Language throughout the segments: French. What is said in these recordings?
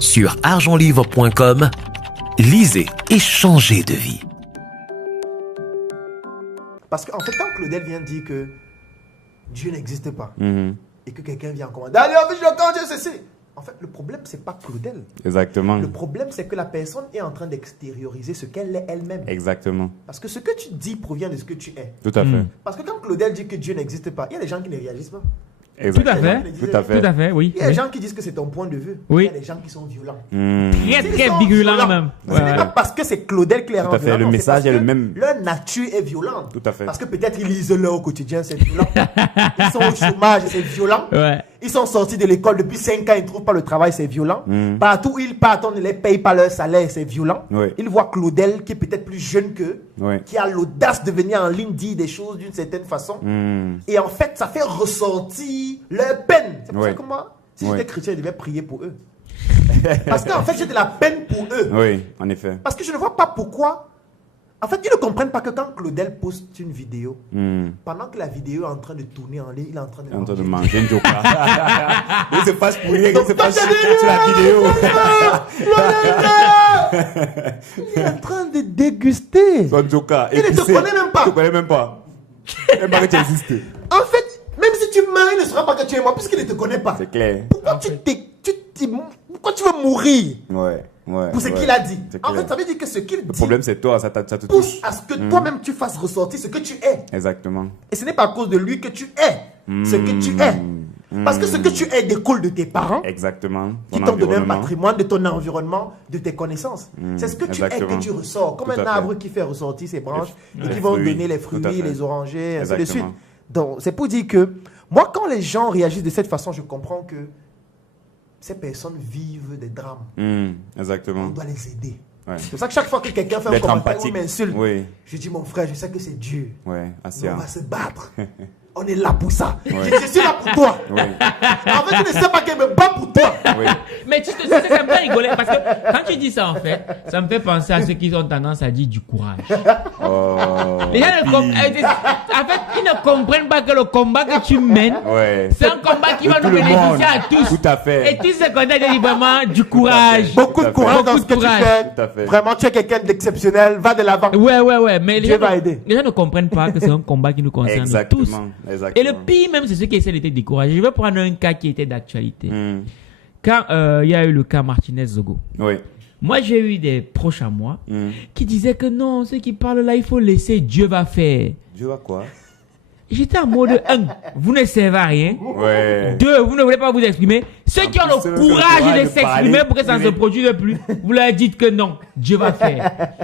Sur argentlivre.com, lisez et changez de vie. Parce qu'en fait, quand Claudel vient dire que Dieu n'existe pas, et que quelqu'un vient en commander, allez, en fait, je quand Dieu ceci. En fait, le problème, c'est pas Claudel. Exactement. Le problème, c'est que la personne est en train d'extérioriser ce qu'elle est elle-même. Exactement. Parce que ce que tu dis provient de ce que tu es. Tout à fait. Parce que quand Claudel dit que Dieu n'existe pas, il y a des gens qui ne réagissent pas. Tout à fait. Tout à fait. Tout à fait, oui. Il y a des gens qui disent que c'est ton point de vue. Oui. Il y a des gens qui sont violents. Très, S'ils très sont virulent violents, même. Ce n'est pas parce que c'est Claudel qui les rend Tout à fait, violents, le non, c'est message parce est le que même. Leur nature est violente. Tout à fait. Parce que peut-être ils lisent leur au quotidien, c'est violent. Ils sont au chômage, c'est violent. Ouais. Ils sont sortis de l'école depuis 5 ans, ils ne trouvent pas le travail, c'est violent. Partout où ils partent, on ne les paye pas leur salaire, c'est violent. Oui. Ils voient Claudel, qui est peut-être plus jeune qu'eux, Oui. qui a l'audace de venir en ligne dire des choses d'une certaine façon. Et en fait, ça fait ressortir leur peine. C'est pour ça que moi, si j'étais chrétien, je devais prier pour eux. Parce qu'en fait, j'ai de la peine pour eux. Oui, en effet. Parce que je ne vois pas pourquoi. En fait, ils ne comprennent pas que quand Claudel poste une vidéo, pendant que la vidéo est en train de tourner en ligne, il est en train de En train de manger. manger une joker. Il se passe pour rien, il se passe sur la vidéo. Il est en train de déguster. Son joker. Il ne te connaît même pas. Il ne te connaît même pas. Même pas que tu existes. En fait, même si tu meurs, il ne saura pas que tu es mort puisqu'il ne te connaît pas. C'est clair. Pourquoi pourquoi tu veux mourir Ouais. pour ce qu'il a dit? C'est En clair. fait, ça veut dire que ce qu'il Le dit problème, c'est toi, ça te pousse touche. à ce que toi-même tu fasses ressortir ce que tu es. Exactement. Et ce n'est pas à cause de lui que tu es ce que tu es. Parce que ce que tu es découle de tes parents Exactement. qui Ton t'ont donné un environnement. patrimoine, de ton environnement, de tes connaissances. C'est ce que tu es exactement. que tu ressors. Comme Tout un à fait. arbre qui fait ressortir ses branches et les qui vont fruits. donner les Tout à fruits, fait. les orangers, ainsi de Exactement. suite. Donc, c'est pour dire que moi, quand les gens réagissent de cette façon, je comprends que ces personnes vivent des drames. On Exactement. doit les aider. Ouais. C'est pour ça que chaque fois que quelqu'un fait un D'être commentaire ou empathique. m'insulte, Oui. je dis mon frère, je sais que c'est Dieu. Ouais, Mais assez. on va se battre. On est là pour ça. Ouais. Je suis là pour toi. Oui. En fait, tu ne sais pas qu'elle me bat pour toi. Oui. Mais tu sais, ça me fait rigoler parce que quand tu dis ça, en fait, ça me fait penser à ceux qui ont tendance à dire du courage. Oh. Les gens en fait, ils ne comprennent pas que le combat que tu mènes, Ouais. c'est un combat qui De va tout nous le bénéficier monde. à tous. Tout à fait. Et tous ces qu'on a dit vraiment du courage. Beaucoup de Tout à fait. courage dans Beaucoup ce de que tu courage. Tout à fais. fait. Vraiment, tu es quelqu'un d'exceptionnel. Va de l'avant. Ouais. Mais Dieu va aider. les gens ne comprennent pas que c'est un combat qui nous concerne tous. Exactement. Et le pire même, c'est ceux qui essaient de te décourager. Je vais prendre un cas qui était d'actualité. Quand il y a eu le cas Martinez-Zogo. Oui. Moi, j'ai eu des proches à moi qui disaient que non, ceux qui parlent là, il faut laisser, Dieu va faire. Dieu va quoi? J'étais en mode 1, vous ne servez à rien. Ouais. 2, vous ne voulez pas vous exprimer. Ceux qui ont plus, ceux le qui ont le courage courage de de s'exprimer parler, pour que ça ne se oui. produise plus, vous leur dites que non, Dieu va faire.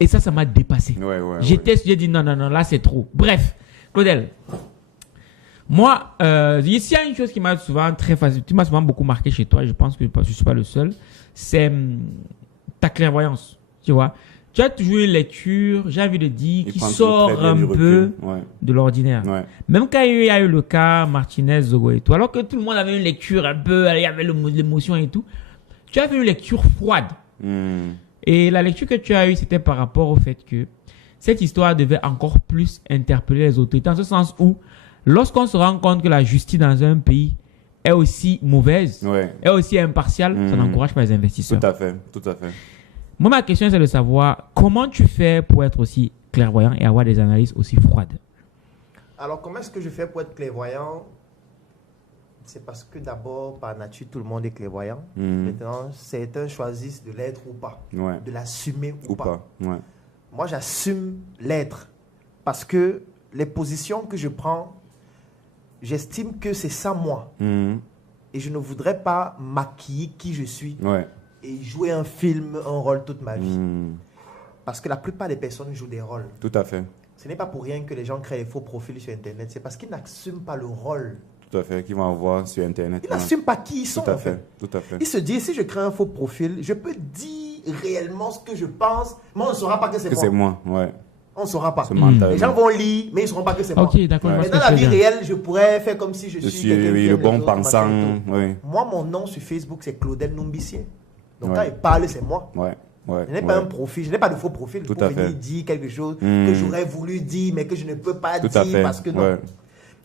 Et ça m'a dépassé. Ouais. J'ai dit non, là c'est trop. Bref, Claudel, moi, ici il y a une chose qui m'a souvent beaucoup marqué chez toi, je pense que je ne suis pas le seul, c'est ta clairvoyance, tu vois. Tu as toujours une lecture, j'ai envie de dire, qui sort un peu de l'ordinaire. Ouais. Même quand il y a eu le cas Martinez, Zogo et tout, alors que tout le monde avait une lecture un peu, il y avait l'émotion et tout, tu as fait une lecture froide. Et la lecture que tu as eue, c'était par rapport au fait que cette histoire devait encore plus interpeller les autorités, dans ce sens où, lorsqu'on se rend compte que la justice dans un pays est aussi mauvaise, est aussi impartiale, ça n'encourage pas les investisseurs. Tout à fait. Moi, ma question, c'est de savoir comment tu fais pour être aussi clairvoyant et avoir des analyses aussi froides. Alors, comment est-ce que je fais pour être clairvoyant? C'est parce que d'abord, par nature, tout le monde est clairvoyant. Maintenant, certains choisissent de l'être ou pas, de l'assumer ou pas. Ouais. Moi, j'assume l'être parce que les positions que je prends, j'estime que c'est ça moi. Et je ne voudrais pas maquiller qui je suis et jouer un film, un rôle toute ma vie. Parce que la plupart des personnes jouent des rôles. Tout à fait. Ce n'est pas pour rien que les gens créent des faux profils sur Internet. C'est parce qu'ils n'assument pas le rôle. Tout à fait. Qu'ils vont avoir sur Internet. Ils n'assument pas qui ils sont. Tout à en fait. Tout à fait. Ils se disent, si je crée un faux profil, je peux dire réellement ce que je pense, mais on ne saura pas que c'est moi. C'est moi, On ne saura pas. mentalement. Les gens vont lire, mais ils ne sauront pas que c'est moi. Ok, d'accord. Mais dans la vie réelle, je pourrais faire comme si je Je suis suis quelqu'un qui le aime bon les autres, pensant. machin et tout. Oui. Moi, mon nom sur Facebook, c'est Claudel Numbissien. Donc quand il parle, c'est moi. Je n'ai pas un profil, je n'ai pas de faux profil Tout pour à venir fait. dire quelque chose que j'aurais voulu dire, mais que je ne peux pas Tout à dire fait. parce que non.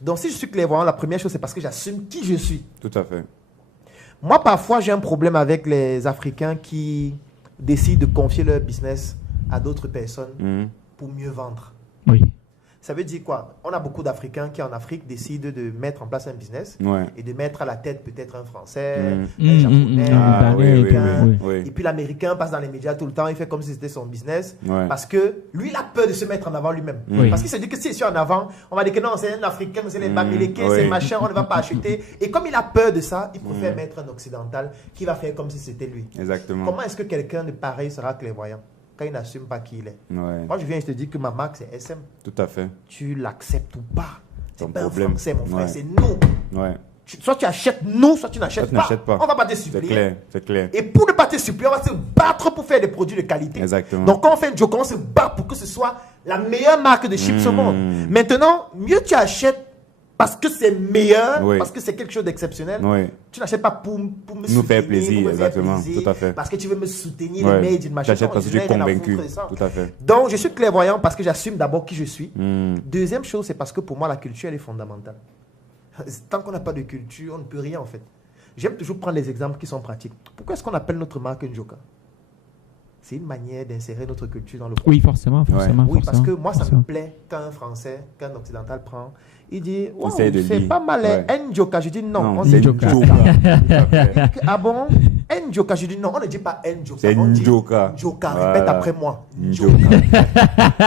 Donc si je suis clairvoyant, la première chose, c'est parce que j'assume qui je suis. Tout à fait. Moi, parfois, j'ai un problème avec les Africains qui décident de confier leur business à d'autres personnes pour mieux vendre. Oui. Ça veut dire quoi? On a beaucoup d'Africains qui, en Afrique, décident de mettre en place un business et de mettre à la tête peut-être un Français, un Japonais, un Américain. Et puis l'Américain passe dans les médias tout le temps, il fait comme si c'était son business parce que lui, il a peur de se mettre en avant lui-même. Parce qu'il se dit que s'il est en avant, on va dire que non, c'est un Africain, c'est les Bamileke, c'est machin, on ne va pas acheter. Et comme il a peur de ça, il préfère mettre un Occidental qui va faire comme si c'était lui. Exactement. Comment est-ce que quelqu'un de pareil sera clairvoyant quand il n'assume pas qui il est? Moi, je viens et je te dis que ma marque, c'est SM. Tout à fait. Tu l'acceptes ou pas. C'est Ton pas un problème. français, mon frère, c'est nous. Ouais. Soit tu achètes nous, soit tu n'achètes pas. On va pas te C'est supplier. clair, c'est clair. Et pour ne pas te supplier, on va se battre pour faire des produits de qualité. Exactement. Donc quand on fait un joke, on se bat pour que ce soit la meilleure marque de chips au monde. Maintenant, mieux tu achètes parce que c'est meilleur, parce que c'est quelque chose d'exceptionnel. Tu n'achètes pas pour me nous faire soutenir, plaisir, pour me faire exactement, plaisir, tout à fait. parce que tu veux me soutenir, le made in machin. Tu achètes parce que tu es convaincu, tout à fait. Donc, je suis clairvoyant parce que j'assume d'abord qui je suis. Deuxième chose, c'est parce que pour moi, la culture, elle est fondamentale. Tant qu'on n'a pas de culture, on ne peut rien en fait. J'aime toujours prendre les exemples qui sont pratiques. Pourquoi est-ce qu'on appelle notre marque un Njoka? C'est une manière d'insérer notre culture dans le produit. Oui, forcément. Oui, parce que moi, ça me plaît quand un Français, quand un Occidental prend, il dit, wow, c'est pas mal, Njoka. Je dis non, on dit Njoka. Ah bon? Njoka. Je dis non, on ne dit pas Njoka. C'est Njoka. Njoka, répète après moi. Njoka.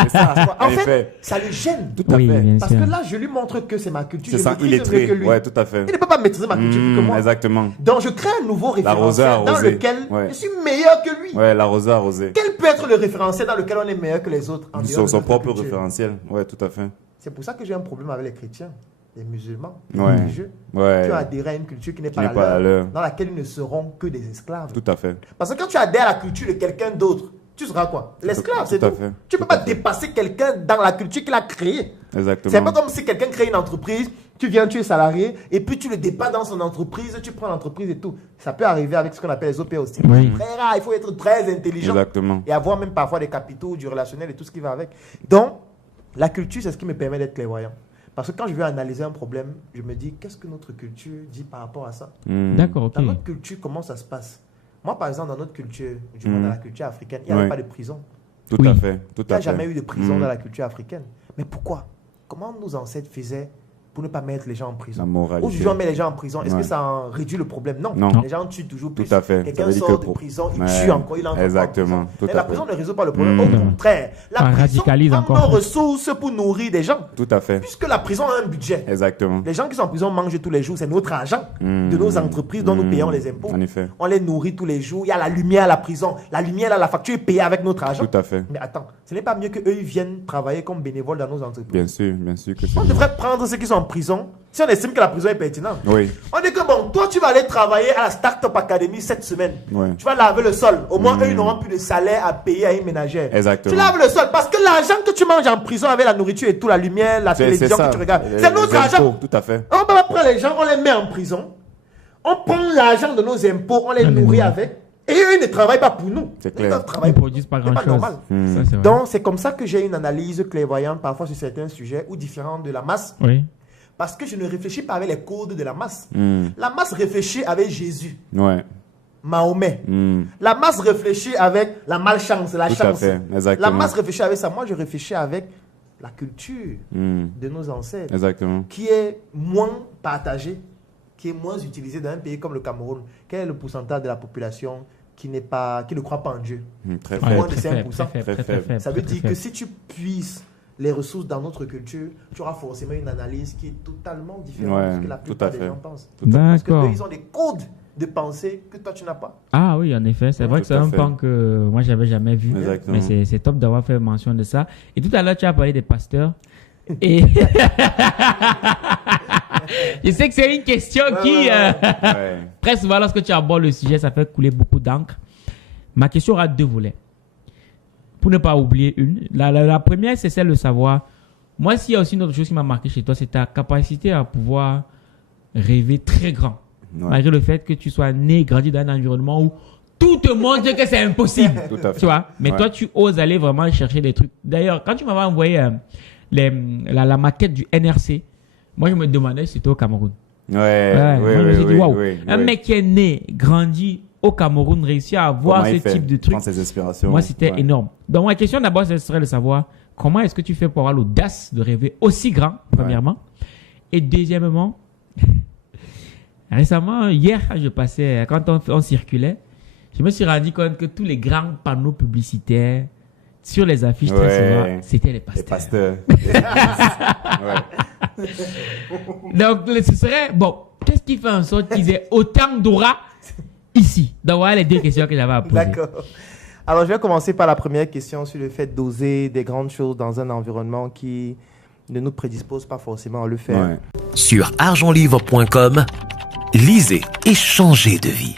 C'est ça. En fait, ça le gêne. Tout à fait. Parce que là, je lui montre que c'est ma culture. C'est ça, il est très. Ouais, tout à fait. Il ne peut pas maîtriser ma culture plus que moi. Exactement. Donc, je crée un nouveau référentiel dans lequel je suis meilleur que lui. Ouais, l'arroseur arrosé. Quel peut être le référentiel dans lequel on est meilleur que les autres en dehors de son notre propre culture? référentiel. Ouais, tout à fait. C'est pour ça que j'ai un problème avec les chrétiens, les musulmans, les Ouais. religieux, Ouais. qui ont adhéré à une culture qui n'est pas, pas la leur, dans laquelle ils ne seront que des esclaves. Tout à fait. Parce que quand tu adhères à la culture de quelqu'un d'autre, tu seras quoi? L'esclave, c'est Tout à tout. fait. Tu ne peux pas dépasser quelqu'un dans la culture qu'il a créée. Exactement. C'est un peu comme si quelqu'un crée une entreprise, tu viens, tu es salarié, et puis tu le dépasses dans son entreprise, tu prends l'entreprise et tout. Ça peut arriver avec ce qu'on appelle les OP aussi. Oui. Très rare, il faut être très intelligent. Exactement. Et avoir même parfois des capitaux, du relationnel et tout ce qui va avec. Donc, la culture, c'est ce qui me permet d'être clairvoyant. Parce que quand je veux analyser un problème, je me dis, qu'est-ce que notre culture dit par rapport à ça? D'accord, ok. Dans notre culture, comment ça se passe? Moi, par exemple, dans notre culture, du moins dans la culture africaine, il n'y avait pas de prison. Tout à fait. Tout Il n'y à a fait. jamais eu de prison dans la culture africaine. Mais pourquoi? Comment nos ancêtres faisaient pour ne pas mettre les gens en prison? La moralité. Aujourd'hui, on met les gens en prison. Est-ce que ça en réduit le problème? Non. Non. Les gens tuent toujours plus. Tout à fait. Quelqu'un Ça veut dire sort que de prison, il Ouais. tue encore, il en Exactement. Tout Mais à la fait. prison ne résout pas le problème. Au contraire, la Ça prison radicalise prend encore nos plus. ressources pour nourrir des gens. Tout à fait. Puisque la prison a un budget. Exactement. Les gens qui sont en prison mangent tous les jours. C'est notre argent de nos entreprises dont nous payons les impôts. En effet. On les nourrit tous les jours. Il y a la lumière à la prison. La lumière, là, la facture est payée avec notre argent. Tout à fait. Mais attends, ce n'est pas mieux qu'eux ils viennent travailler comme bénévoles dans nos entreprises. Bien sûr que c'est. On devrait prendre ceux qui sont en prison. Si on estime que la prison est pertinente. Oui. On dit que bon, toi tu vas aller travailler à la Startup Academy cette semaine. Ouais. Tu vas laver le sol. Au moins, eux, ils n'auront plus de salaire à payer à une ménagère. Exactement. Tu laves le sol parce que l'argent que tu manges en prison avec la nourriture et tout, la lumière, la télévision ça. que tu regardes, Les- c'est notre les argent. impôts, Tout à fait. On ne peut pas prendre les gens, on les met en prison. On prend l'argent de nos impôts, on les nourrit avec. Et eux, ils ne travaillent pas pour nous. C'est Ils clair. doivent Ils travailler ne produisent pas C'est pas grand-chose. normal. Ça, c'est vrai. Donc, c'est comme ça que j'ai une analyse clairvoyante parfois sur certains sujets ou différents de la masse. Oui. Parce que je ne réfléchis pas avec les codes de la masse. La masse réfléchit avec Jésus, Ouais. Mahomet. La masse réfléchit avec la malchance, la Tout à chance. fait. Exactement. La masse réfléchit avec ça. Moi, je réfléchis avec la culture de nos ancêtres, Exactement. qui est moins partagée, qui est moins utilisée dans un pays comme le Cameroun. Quel est le pourcentage de la population qui ne croit pas en Dieu? Très Ouais, faible. moins de 5%. très Très faible. Ça veut très dire que faible. si tu puisses les ressources dans notre culture, tu auras forcément une analyse qui est totalement différente Ouais, de ce que la tout plupart à des fait. gens pensent. Parce Parce qu'eux, D'accord. ils ont des codes de pensée que toi, tu n'as pas. Ah oui, en effet. C'est vrai Tout que c'est à un fait. pan que moi, j'avais jamais vu. Exactement. Mais c'est top d'avoir fait mention de ça. Et tout à l'heure, tu as parlé des pasteurs. Et je sais que c'est une question qui, Ouais. très souvent, lorsque tu abordes le sujet, ça fait couler beaucoup d'encre. Ma question aura deux volets. Pour ne pas oublier une. La première, c'est celle de savoir. Moi, s'il y a aussi une autre chose qui m'a marqué chez toi, c'est ta capacité à pouvoir rêver très grand. Ouais. Malgré le fait que tu sois né et grandi dans un environnement où tout te montre que c'est impossible. Tout à fait. Tu vois? Mais Ouais. toi, tu oses aller vraiment chercher des trucs. D'ailleurs, quand tu m'avais envoyé la maquette du NRC, moi, je me demandais si c'était au Cameroun. Moi, je me suis dit, waouh, un ouais. mec qui est né, grandi au Cameroun, réussit à avoir Comment ce il fait? type de truc. Prendre ses inspirations. Moi, c'était Ouais. énorme. Donc, ma question d'abord, ce serait de savoir comment est-ce que tu fais pour avoir l'audace de rêver aussi grand, premièrement. Et deuxièmement, récemment, hier, je passais, quand on circulait, je me suis rendu compte que tous les grands panneaux publicitaires sur les affiches, très souvent, c'était les Les pasteurs. pasteurs. Ouais. Donc, ce serait, bon, qu'est-ce qui fait en sorte qu'ils aient autant d'aura ici? Donc, voilà les deux questions que j'avais à poser. D'accord. Alors, je vais commencer par la première question sur le fait d'oser des grandes choses dans un environnement qui ne nous prédispose pas forcément à le faire. Ouais. Sur argentlivre.com, lisez et changez de vie.